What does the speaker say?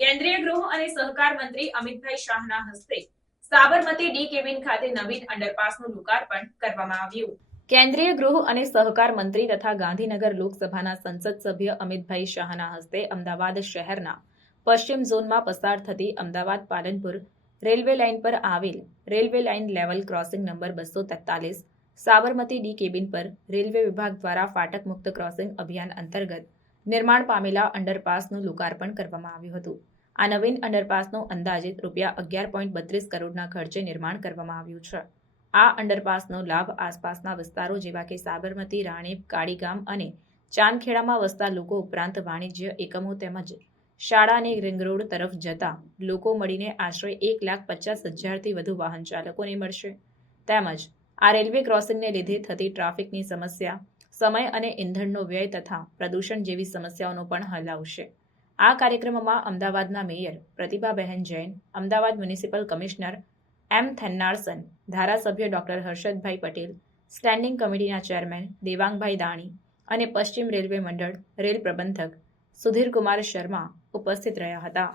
ગૃહ અને સહકાર મંત્રી અમિતભાઈ શાહના હસ્તે સાબરમતી ડી કેબિન ખાતે નવીન અંડરપાસનું લોકાર્પણ કરવામાં આવ્યું. કેન્દ્રીય ગૃહ અને સહકાર મંત્રી તથા ગાંધીનગર લોકસભાના સંસદ સભ્ય અમિતભાઈ શાહના હસ્તે અમદાવાદ શહેરના પશ્ચિમ ઝોનમાં પસાર થતી અમદાવાદ પાલનપુર રેલવે લાઇન પર આવેલ railway line level crossing number બસો તેતાલીસ સાબરમતી ડી કેબિન પર રેલવે વિભાગ દ્વારા ફાટક મુક્ત ક્રોસિંગ અભિયાન અંતર્ગત નિર્માણ પામેલા અંડરપાસનું લોકાર્પણ કરવામાં આવ્યું હતું. આ નવીન અંડરપાસનું અંદાજિત રૂપિયા અગિયાર પોઈન્ટ બત્રીસ કરોડના ખર્ચે નિર્માણ કરવામાં આવ્યું છે. આ અંડરપાસનો લાભ આસપાસના વિસ્તારો જેવા કે સાબરમતી, રાણીપ, કાળીગામ અને ચાંદખેડામાં વસતા લોકો ઉપરાંત વાણિજ્ય એકમો તેમજ શાળા અને રિંગ રોડ તરફ જતા લોકો મળીને આશરે એક લાખ પચાસ હજારથી વધુ વાહન ચાલકોને મળશે. તેમજ આ રેલવે ક્રોસિંગને લીધે થતી ટ્રાફિકની સમસ્યા સમય અને ઇંધણનો વ્યય તથા પ્રદૂષણ જેવી સમસ્યાઓનો પણ હલ આવશે. આ કાર્યક્રમમાં અમદાવાદના mayor Pratibhaben Jain, Ahmedabad municipal commissioner M Thennarasan, ધારાસભ્ય ડોક્ટર હર્ષદભાઈ પટેલ, સ્ટેન્ડિંગ કમિટીના ચેરમેન દેવાંગભાઈ દાણી અને પશ્ચિમ રેલવે મંડળ રેલ પ્રબંધક સુધીરકુમાર શર્મા ઉપસ્થિત રહ્યા હતા.